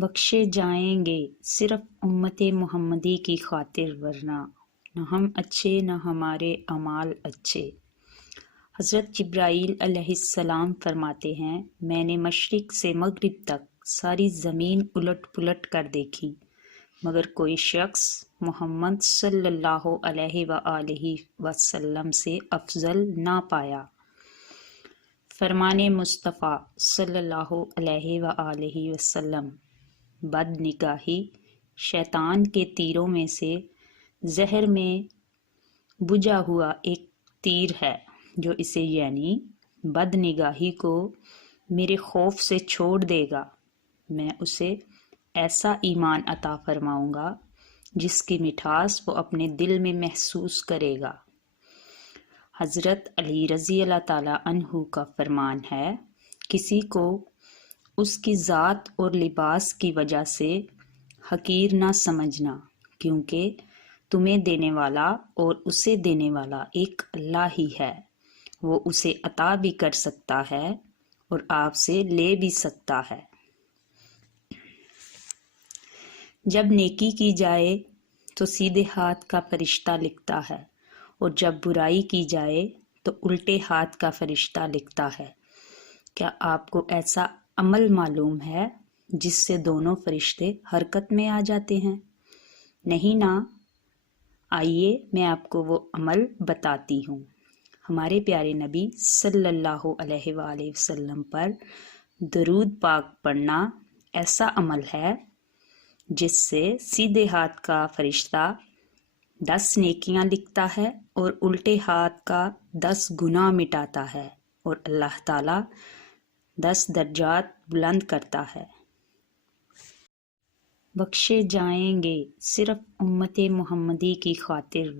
بخشے جائیں گے صرف امت محمدی کی خاطر، ورنہ نہ ہم اچھے نہ ہمارے اعمال اچھے۔ حضرت جبرائیل علیہ السلام فرماتے ہیں، میں نے مشرق سے مغرب تک ساری زمین الٹ پلٹ کر دیکھی، مگر کوئی شخص محمد صلی اللہ علیہ وآلہ وسلم سے افضل نہ پایا۔ فرمان مصطفیٰ صلی اللہ علیہ وآلہ وسلم، بد نگاہی شیطان کے تیروں میں سے زہر میں بجھا ہوا ایک تیر ہے، جو اسے یعنی بد نگاہی کو میرے خوف سے چھوڑ دے گا، میں اسے ایسا ایمان عطا فرماؤں گا جس کی مٹھاس وہ اپنے دل میں محسوس کرے گا۔ حضرت علی رضی اللہ تعالیٰ عنہ کا فرمان ہے، کسی کو اس کی ذات اور لباس کی وجہ سے حقیر نہ سمجھنا، کیونکہ تمہیں دینے والا اور اسے دینے والا ایک اللہ ہی ہے، وہ اسے عطا بھی کر سکتا ہے اور آپ سے لے بھی سکتا ہے۔ جب نیکی کی جائے تو سیدھے ہاتھ کا فرشتہ لکھتا ہے، اور جب برائی کی جائے تو الٹے ہاتھ کا فرشتہ لکھتا ہے۔ کیا آپ کو ایسا عمل معلوم ہے جس سے دونوں فرشتے حرکت میں آ جاتے ہیں؟ نہیں نا؟ آئیے میں آپ کو وہ عمل بتاتی ہوں۔ ہمارے پیارے نبی صلی اللہ علیہ وآلہ وسلم پر درود پاک پڑھنا ایسا عمل ہے جس سے سیدھے ہاتھ کا فرشتہ 10 نیکیاں لکھتا ہے اور الٹے ہاتھ کا 10 گناہ مٹاتا ہے، اور اللہ تعالیٰ 10 درجات بلند کرتا ہے۔ بخشے جائیں گے صرف امت محمدی کی خاطر۔